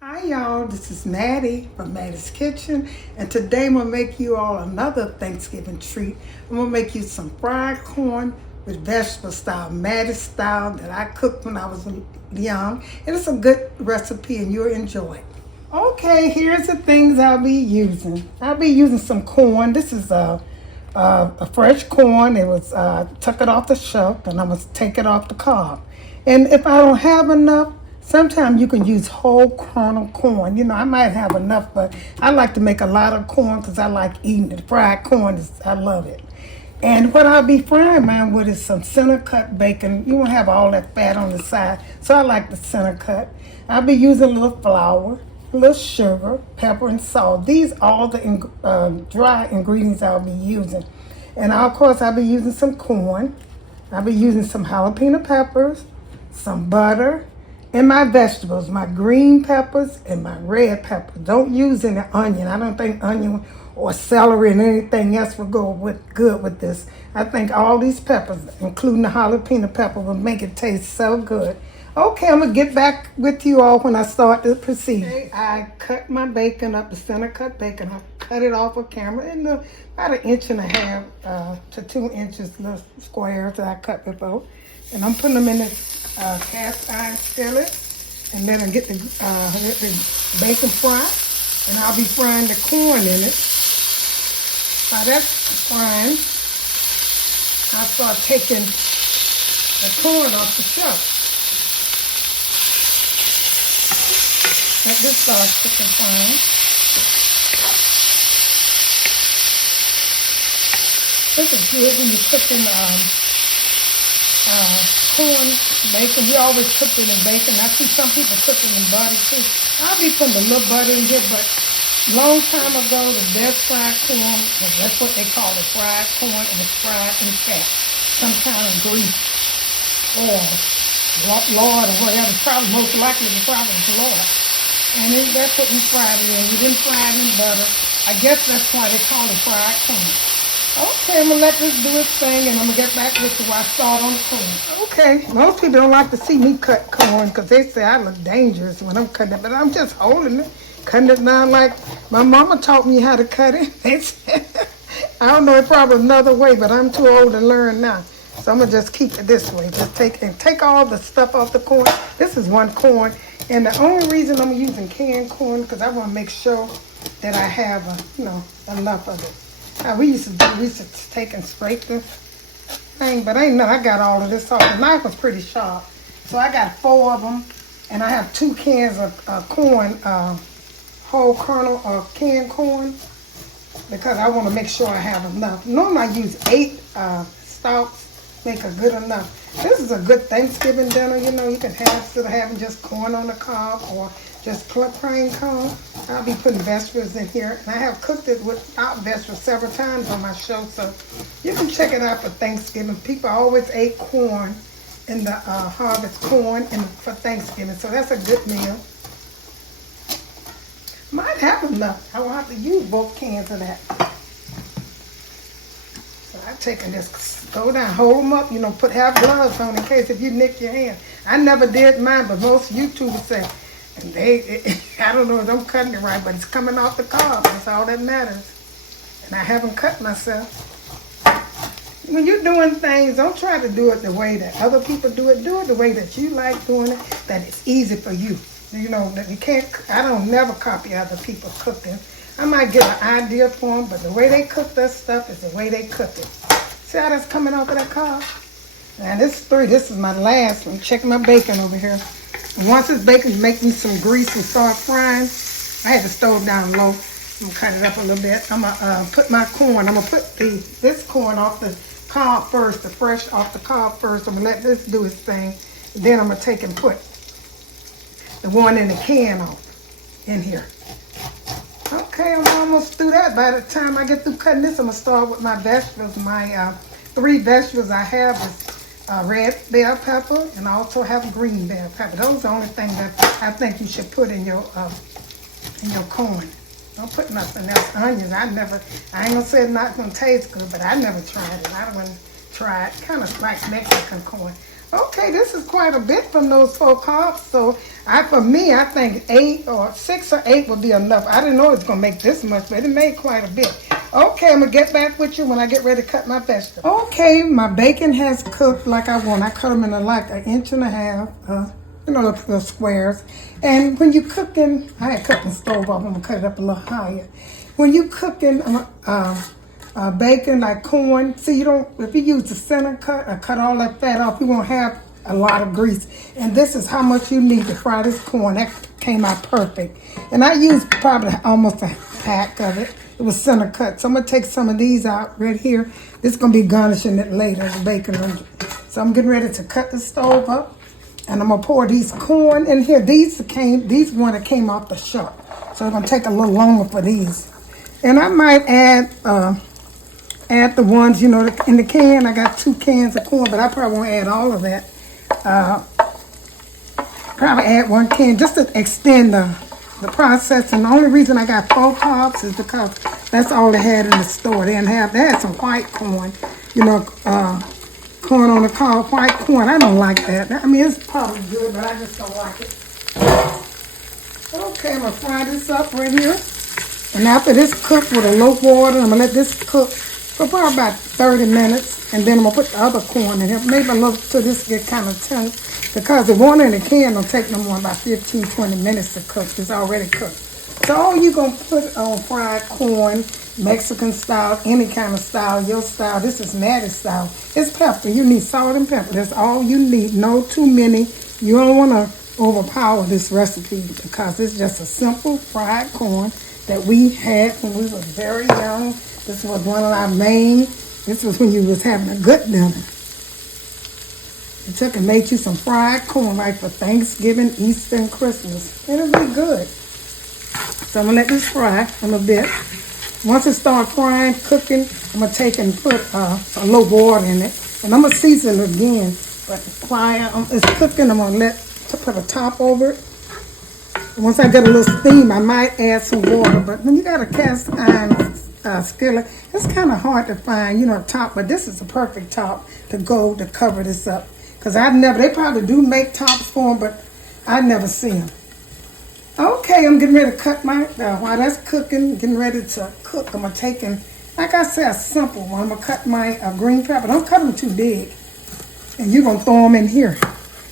Hi y'all, this is Mattie from Mattie's Kitchen, and today I'm gonna make you all another Thanksgiving treat. I'm gonna make you some fried corn with vegetable style, Mattie style, that I cooked when I was young, and it's a good recipe and you'll enjoy it. Okay, here's the things I'll be using. I'll be using some corn. This is a fresh corn. It was took it off the shuck, and I'm gonna take it off the cob. And if I don't have enough, sometimes you can use whole kernel corn. You know, I might have enough, but I like to make a lot of corn because I like eating it. Fried corn, I love it. And what I'll be frying mine with is some center cut bacon. You won't have all that fat on the side, so I like the center cut. I'll be using a little flour, a little sugar, pepper, and salt. These are all the dry ingredients I'll be using. And of course, I'll be using some corn. I'll be using some jalapeno peppers, some butter, and my vegetables, my green peppers and my red pepper. Don't use any onion. I don't think onion or celery and anything else will go good with this. I think all these peppers, including the jalapeno pepper, will make it taste so good. Okay, I'm gonna get back with you all when I start the procedure. Okay, I cut my bacon up, the center cut bacon. I cut it off of camera in about 1.5 inches to 2 inches, little squares that I cut before. And I'm putting them in this cast iron skillet, and then I get the bacon fried, and I'll be frying the corn in it. While that's frying, I'll start taking the corn off the shuck. Let this start cooking fine. This is good when you're cooking corn, bacon. We always cook it in bacon. I see some people cooking in butter too. I'll be putting a little butter in here, but long time ago, the best fried corn, that's what they call it, fried corn, and it's fried in fat. Some kind of grease, oil, lard, or whatever. Probably most likely the probably is lard. And that's what we fried it in. We didn't fry it in butter. I guess that's why they call it fried corn. Okay, I'm going to let this do its thing, and I'm going to get back with you while I start on the corn. Okay, most people don't like to see me cut corn because they say I look dangerous when I'm cutting it, but I'm just holding it, cutting it down like my mama taught me how to cut it. I don't know, it's probably another way, but I'm too old to learn now. So I'm going to just keep it this way. Just take all the stuff off the corn. This is one corn, and the only reason I'm using canned corn because I want to make sure that I have, enough of it. We used to take and scrape the thing, but I got all of this off. The knife was pretty sharp, so I got 4 of them, and I have 2 cans of corn, whole kernel or canned corn, because I want to make sure I have enough. Normally I use 8 stalks, make a good enough. This is a good Thanksgiving dinner. You can have instead of having just corn on the cob or just plain corn. I'll be putting vegetables in here, and I have cooked it without vegetables several times on my show, so you can check it out for Thanksgiving. People always ate corn in the harvest corn for Thanksgiving, so that's a good meal. Might have enough. I will have to use both cans of that. So I take and just go down, hold them up, have gloves on in case if you nick your hand. I never did mine, but most YouTubers say, and I don't know if I'm cutting it right, but it's coming off the cob. That's all that matters. And I haven't cut myself. When you're doing things, don't try to do it the way that other people do it. Do it the way that you like doing it, that it's easy for you. That you can't, I don't never copy other people's cooking. I might get an idea for them, but the way they cook that stuff is the way they cook it. See how that's coming off of that cob? Now this is 3. This is my last one. Check my bacon over here. Once this bacon make me some grease and start frying, I had the stove down low. I'm gonna cut it up a little bit. I'm gonna put my corn. I'm gonna put this corn off the cob first, the fresh off the cob first. I'm gonna let this do its thing. Then I'm gonna take and put the one in the can off in here. Okay, I'm almost through that. By the time I get through cutting this, I'm gonna start with my vegetables. My 3 vegetables I have is red bell pepper, and I also have green bell pepper. Those are the only things that I think you should put in your corn. Don't put nothing else. Onions, I ain't gonna say it's not gonna taste good, but I never tried it. I wouldn't try it. Kind of like Mexican corn. Okay, this is quite a bit from those 4 cobs. So for me, I think 8 or 6 or 8 would be enough. I didn't know it was gonna make this much, but it made quite a bit. Okay, I'm gonna get back with you when I get ready to cut my vegetables. Okay, my bacon has cooked like I want. I cut them in like 1.5 inches. You know, the squares. And when you cooking, I had cut the stove off. I'm gonna cut it up a little higher. When you cooking bacon like corn, see, you don't. If you use the center cut or cut all that fat off, you won't have a lot of grease. And this is how much you need to fry this corn. That came out perfect. And I used probably almost a pack of it. It was center cut. So I'm gonna take some of these out right here. This is gonna be garnishing it later, the bacon. So I'm getting ready to cut the stove up. And I'm gonna pour these corn in here. These one that came off the shuck. So it's gonna take a little longer for these. And I might add the ones, you know, in the can. I got 2 cans of corn, but I probably won't add all of that. Probably add 1 can just to extend the process. And the only reason I got 4 cobs is because that's all they had in the store. They had some white corn, you know, corn on the cob, white corn. I don't like that. I mean, it's probably good, but I just don't like it. Okay, I'm gonna fry this up right here. And after this cooked with a low water, I'm gonna let this cook for probably about 30 minutes. And then I'm gonna put the other corn in here. Maybe a little till this get kind of tender. Because the water in the can don't take no more than about 15, 20 minutes to cook. It's already cooked. So all you gonna put on fried corn, Mexican style, any kind of style, your style. This is Mattie style. It's pepper. You need salt and pepper. That's all you need. No too many. You don't want to overpower this recipe because it's just a simple fried corn that we had when we were very young. This was one of our main. This was when you was having a good dinner. You took and made you some fried corn like for Thanksgiving, Easter, and Christmas. It'll be good. So I'm going to let this fry a little bit. Once it starts frying, cooking, I'm going to take and put a little water in it. And I'm going to season it again. But while it's cooking, I'm going to put a top over it. And once I get a little steam, I might add some water. But when you got a cast iron skillet, it's kind of hard to find, you know, a top. But this is a perfect top to cover this up. Because they probably do make tops for them, but I never see them. Okay, I'm getting ready to cut while that's cooking, getting ready to cook, I'm going to take and, like I said, a simple one. I'm going to cut my green pepper. Don't cut them too big. And you're going to throw them in here.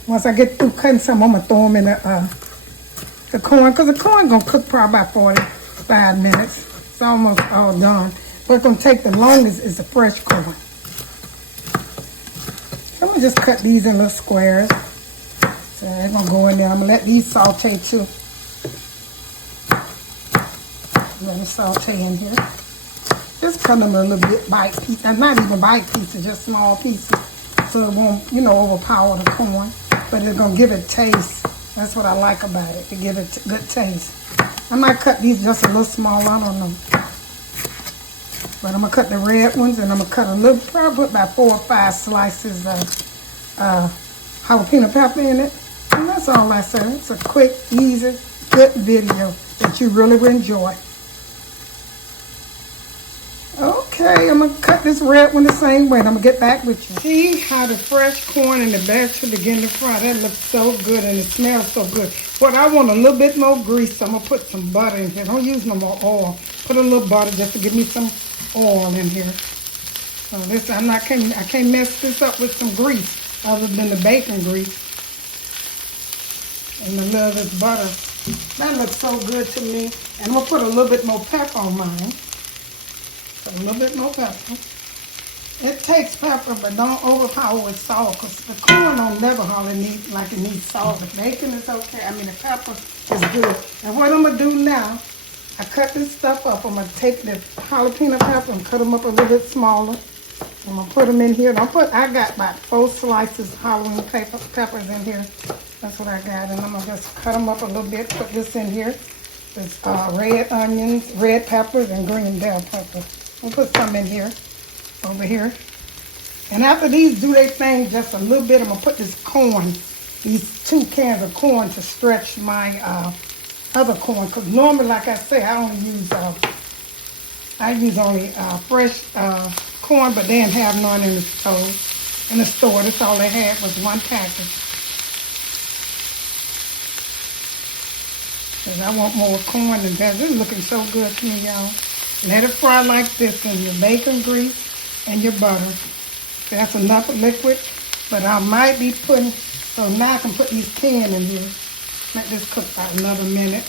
Once I get through cutting some, I'm going to throw them in the corn, because the corn going to cook probably about 45 minutes. It's almost all done. What's going to take the longest is the fresh corn. So I'm going to just cut these in little squares. So they're going to go in there. I'm going to let these saute too. Let me saute in here. Just cut them a little bit bite pieces. Not even bite pieces, just small pieces. So it won't, you know, overpower the corn. But it's going to give it taste. That's what I like about it, to give it good taste. I might cut these just a little smaller, I don't know. But I'm going to cut the red ones, and I'm going to cut a little, probably put about 4 or 5 slices of jalapeno pepper in it. And that's all I say. It's a quick, easy, good video that you really will enjoy. Okay, I'm going to cut this red one the same way, and I'm going to get back with you. See how the fresh corn and the vegetable begin to fry. That looks so good, and it smells so good. But I want a little bit more grease, so I'm going to put some butter in here. Don't use no more oil. Put a little butter just to give me some oil in here. So this, I can't mess this up with some grease, other than the bacon grease. And I love this butter. That looks so good to me. And I'm going to put a little bit more pepper on mine. A little bit more pepper. It takes pepper, but don't overpower with salt, because the corn don't never hardly need like it needs salt. The bacon is okay. I mean, the pepper is good. And what I'm gonna do now, I cut this stuff up. I'm gonna take the jalapeno pepper and cut them up a little bit smaller. I'm gonna put them in here. I got about 4 slices of Halloween peppers in here. That's what I got, and I'm gonna just cut them up a little bit. Put this in here. There's red onions, red peppers, and green bell peppers. We'll put some in here, over here. And after these do their thing just a little bit, I'm going to put this corn, these 2 cans of corn to stretch my other corn. Because normally, like I say, I use only fresh corn, but they didn't have none in the stove. in the store. That's all they had was one package. Because I want more corn than that. This is looking so good to me, y'all. Let it fry like this in your bacon grease and your butter. That's enough liquid, but I might be putting, so now I can put these 10 in here. Let this cook about another minute.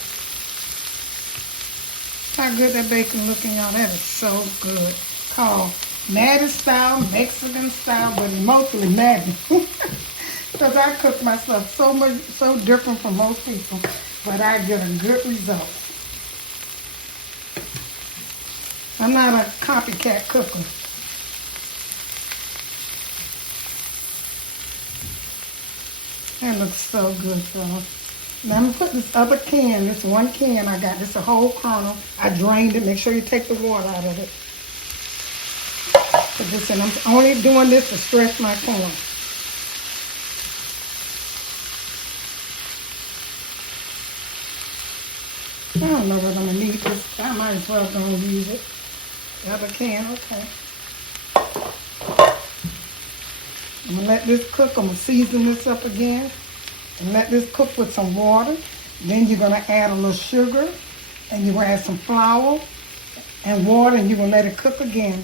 How good that bacon looking, y'all. That is so good. Called Mattie style, Mexican style, but mostly Mattie. Because I cook myself so different from most people, but I get a good result. I'm not a copycat cooker. That looks so good, y'all. Now I'm going to put this other can, this one can I got, this a whole kernel. I drained it. Make sure you take the water out of it. Put this in. I'm only doing this to stretch my corn. I don't know whether I'm going to need this. I might as well go and use it. The other can, okay. I'm going to let this cook. I'm going to season this up again. And let this cook with some water. Then you're going to add a little sugar. And you're going to add some flour and water. And you're going to let it cook again.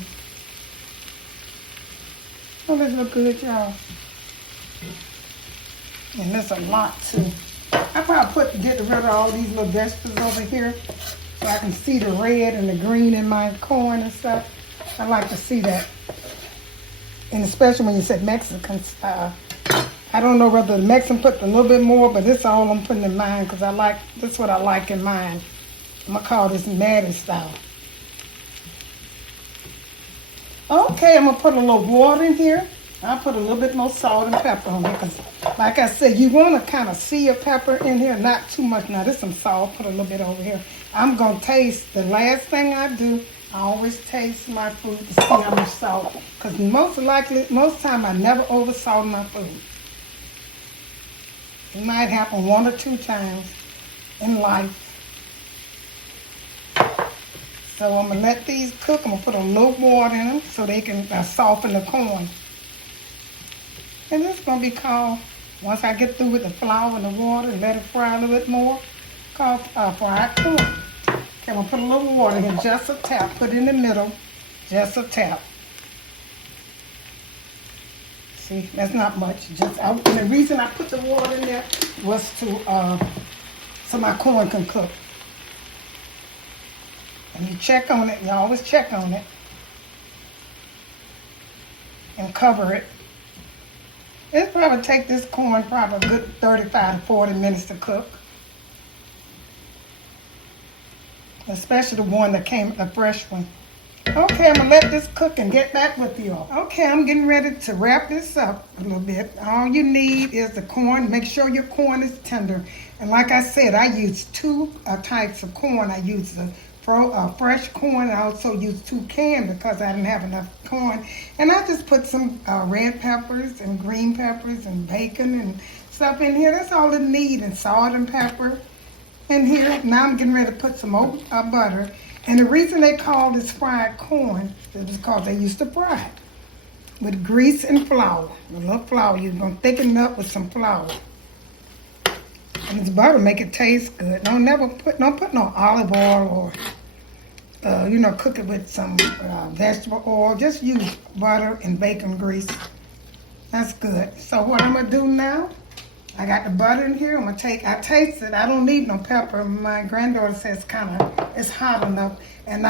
Oh, this look good, y'all. And there's a lot, too. I probably get rid of all these little vegetables over here so I can see the red and the green in my corn and stuff. I like to see that. And especially when you said Mexican style. I don't know whether the Mexican put a little bit more, but this is all I'm putting in mine because this is what I like in mine. I'm going to call this Mattie style. Okay, I'm going to put a little water in here. I'll put a little bit more salt and pepper on it because, like I said, you want to kind of see your pepper in here, not too much. Now, there's some salt. Put a little bit over here. I'm going to taste. The last thing I do, I always taste my food to see how much salt. Because most time, I never oversalt my food. It might happen 1 or 2 times in life. So I'm going to let these cook. I'm going to put a little water in them so they can soften the corn. And this is going to be called, once I get through with the flour and the water and let it fry a little bit more, called fried corn. Okay, I'm going to put a little water in, just a tap. Put it in the middle, just a tap. See, that's not much. And the reason I put the water in there was so my corn can cook. And you check on it. You always check on it. And cover it. It'll probably take this corn probably a good 35 to 40 minutes to cook. Especially the one that came, the fresh one. Okay, I'm going to let this cook and get back with you all. Okay, I'm getting ready to wrap this up a little bit. All you need is the corn. Make sure your corn is tender. And like I said, I use 2 types of corn. I use the fresh corn. I also use 2 canned because I didn't have enough corn. And I just put some red peppers and green peppers and bacon and stuff in here. That's all it needs. And salt and pepper in here. Now I'm getting ready to put some more butter. And the reason they call this fried corn is because they used to fry it with grease and flour. A little flour. You're going to thicken it up with some flour. And this butter make it taste good. Don't put no olive oil or cook it with some vegetable oil. Just use butter and bacon grease. That's good. So what I'm gonna do now? I got the butter in here. I taste it. I don't need no pepper. My granddaughter says it's hot enough. And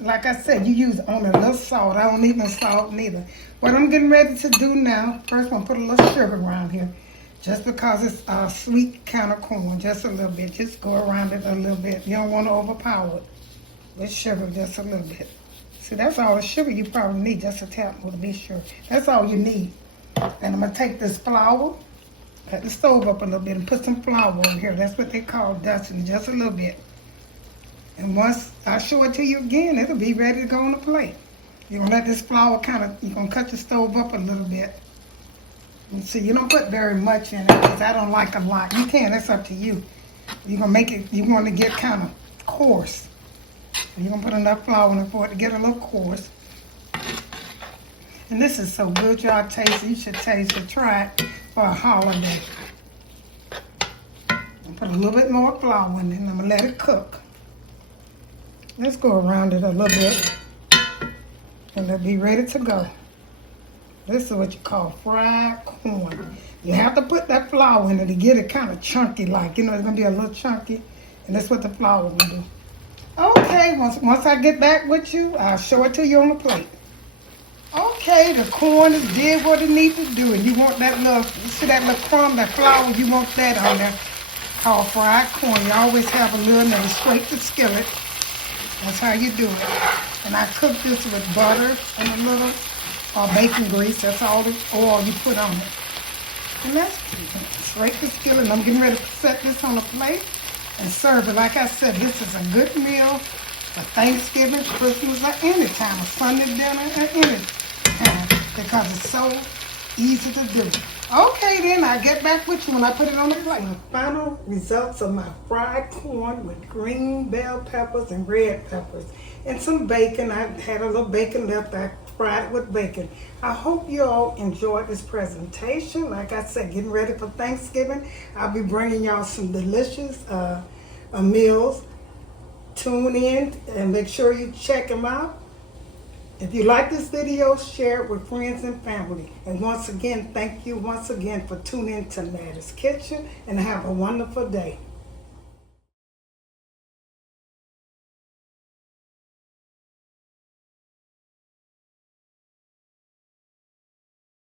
like I said, you use only a little salt. I don't need no salt neither. What I'm getting ready to do now, first I'm gonna put a little sugar around here. Just because it's a sweet kind of corn, just a little bit. Just go around it a little bit. You don't want to overpower it with sugar, just a little bit. See, that's all the sugar you probably need, just a tap to be sure. That's all you need. And I'm going to take this flour, cut the stove up a little bit, and put some flour over here. That's what they call dusting, just a little bit. And once I show it to you again, it'll be ready to go on the plate. You're going to let this flour you're going to cut the stove up a little bit. And see, you don't put very much in it because I don't like a lot. You can, that's up to you. You're going to make it, you want to get kind of coarse. You're going to put enough flour in it for it to get a little coarse. And this is so good, y'all. Taste it. You should taste it. Try it for a holiday. I'll put a little bit more flour in it, and I'm going to let it cook. Let's go around it a little bit, and it'll be ready to go. This is what you call fried corn. You have to put that flour in it to get it kind of chunky like. You know, it's going to be a little chunky, and that's what the flour will do. Okay, once I get back with you, I'll show it to you on the plate. Okay, the corn is did what it needs to do, and you want that little, you see that little crumb, that flour, you want that on there, called fried corn. You always have a little, and then scrape the skillet. That's how you do it. And I cook this with butter and a little bacon grease. That's all the oil you put on it. And that's scrape the skillet, and I'm getting ready to set this on a plate and serve it. Like I said, this is a good meal for Thanksgiving, Christmas, or any time, a Sunday dinner, or any time, because it's so easy to do. Okay, then I'll get back with you when I put it on the plate. My final results of my fried corn with green bell peppers and red peppers and some bacon. I had a little bacon left. I fried it with bacon. I hope you all enjoyed this presentation. Like I said, getting ready for Thanksgiving. I'll be bringing y'all some delicious meals. Tune in and make sure you check them out. If you like this video, share it with friends and family. And once again, thank you once again for tuning in to Mattie's Kitchen, and have a wonderful day.